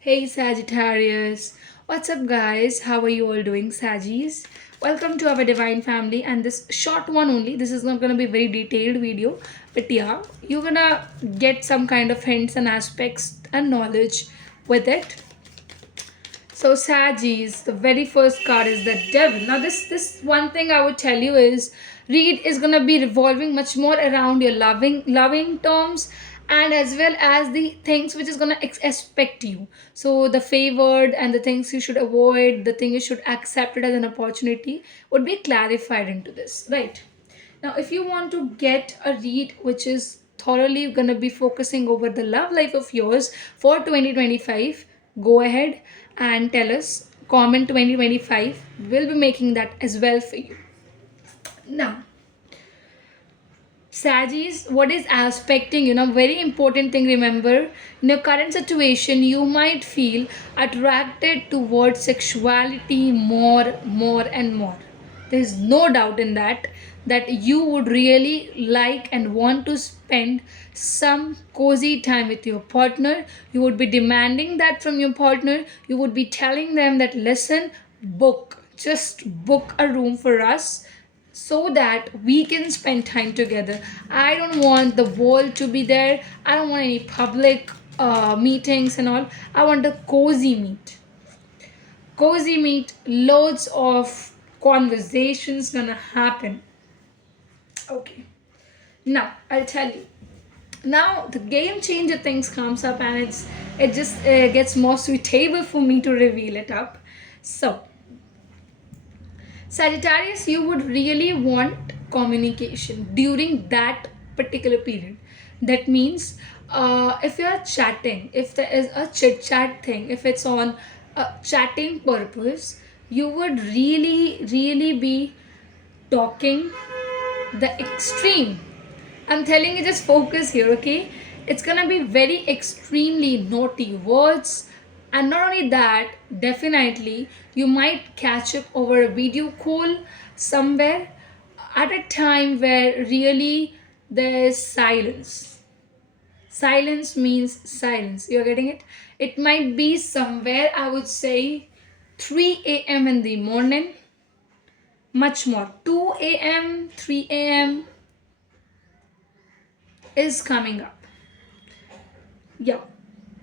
Hey Sagittarius, what's up, guys? How are you all doing, Saggies? Welcome to our divine family, and this short one only. This is not gonna be a very detailed video, but yeah, you're gonna get some kind of hints and aspects and knowledge with it. So Saggies, the very first card is the Devil. Now this one thing I would tell you is read is gonna be revolving much more around your loving terms and as well as the things which is gonna expect you. So the favored and the things you should avoid, the thing you should accept it as an opportunity would be clarified into this, right? Now, if you want to get a read which is thoroughly going to be focusing over the love life of yours for 2025, go ahead and tell us. Comment 2025. We'll be making that as well for you. Now, Sagis, what is aspecting, very important thing, remember, in your current situation, you might feel attracted towards sexuality more, and more. There's no doubt in that you would really like and want to spend some cozy time with your partner. You would be demanding that from your partner. You would be telling them that, listen, just book a room for us so that we can spend time together. I don't want the world to be there. I don't want any public meetings and all. I want a cozy meet, loads of conversations gonna happen. Okay, now I'll tell you. Now the game changer things comes up, and it just gets more suitable for me to reveal it up. So Sagittarius, you would really want communication during that particular period. That means if you are chatting, if there is a chit chat thing, if it's on a chatting purpose, you would really be talking the extreme. I'm telling you, just focus here, okay? It's gonna be very extremely naughty words, and not only that, definitely you might catch up over a video call somewhere at a time where really there's silence. Silence means silence. You're getting it? It might be somewhere, I would say, 3 a.m. in the morning, much more. 2 a.m., 3 a.m. is coming up. Yeah,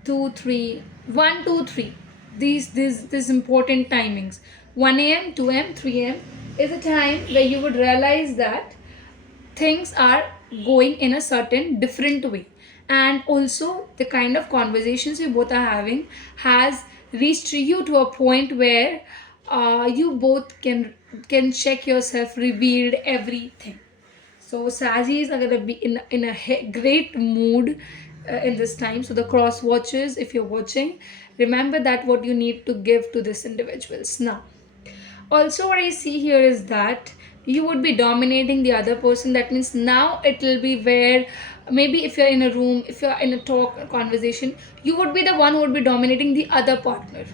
two, three, 1, 2, 3. These important timings. 1 a.m., 2 a.m., 3 a.m. is a time where you would realize that things are going in a certain different way, and also the kind of conversations you both are having has reached you to a point where you both can check yourself, revealed everything. So Sajis are gonna be in a great mood in this time. So the cross watchers, if you're watching, remember that what you need to give to this individuals. Now, also what I see here is that you would be dominating the other person. That means now it will be where maybe if you're in a room, if you're in a talk, a conversation, you would be the one who would be dominating the other partner.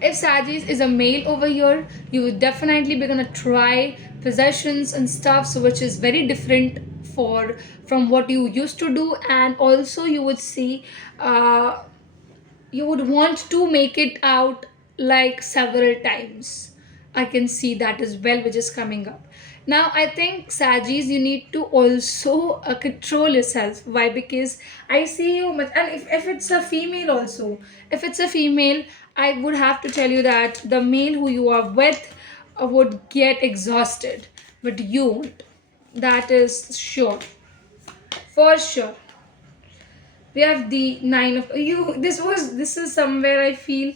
If Sagis is a male over here, you would definitely be gonna try possessions and stuff, so which is very different for from what you used to do, and also you would see you would want to make it out like several times. I can see that as well, which is coming up. Now, I think Sagis, you need to also control yourself. Why? Because I see you much, and if it's a female also, if it's a female, I would have to tell you that the male who you are with would get exhausted, but you won't. That is sure, for sure. We have the nine of you. This is somewhere I feel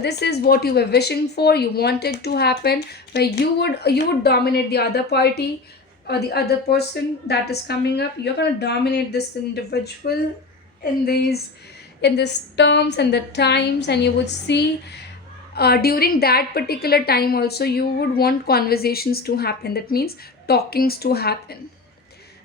this is what you were wishing for, you wanted to happen, where you would dominate the other party or the other person that is coming up. You're going to dominate this individual in these in this terms and the times, and you would see during that particular time also you would want conversations to happen. That means talkings to happen.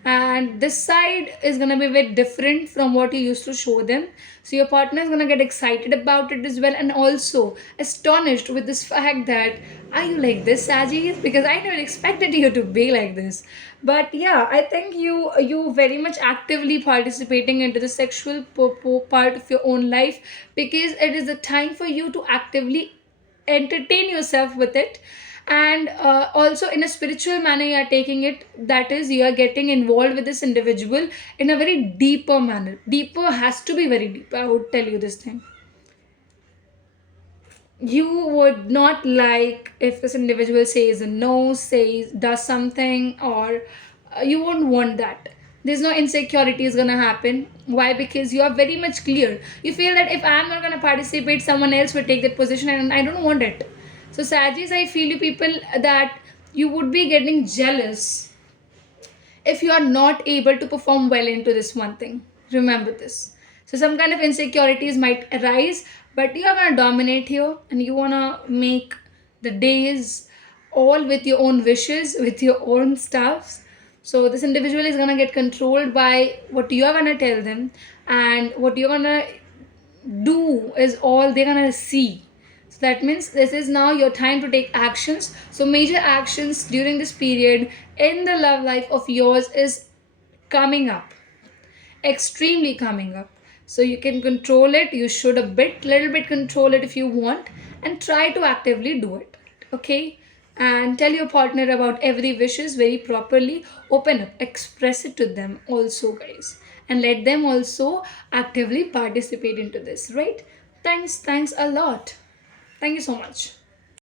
and this side is going to be very different from what you used to show them. So your partner is going to get excited about it as well, and also astonished with this fact that, are you like this, Sajid? Because I never expected you to be like this. But yeah, I think you very much actively participating into the sexual part of your own life, because it is a time for you to actively entertain yourself with it. And also in a spiritual manner you are taking it, that is, you are getting involved with this individual in a very deeper manner. Deeper has to be very deep, I would tell you this thing. You would not like if this individual says a no, says does something, or you won't want that. There's no insecurity is gonna happen. Why? Because you are very much clear. You feel that if I'm not gonna participate, someone else will take that position, and I don't want it. So Sajis, I feel you people that you would be getting jealous if you are not able to perform well into this one thing. Remember this. So some kind of insecurities might arise, but you are gonna dominate here, and you wanna make the days all with your own wishes, with your own stuffs. So this individual is gonna get controlled by what you are gonna tell them, and what you're gonna do is all they're gonna see. So that means this is now your time to take actions. So major actions during this period in the love life of yours is coming up, extremely coming up. So you can control it. You should a bit, little bit control it if you want, and try to actively do it. Okay, and tell your partner about every wishes very properly. Open up, express it to them also, guys, and let them also actively participate into this. Right? Thanks a lot. Thank you so much.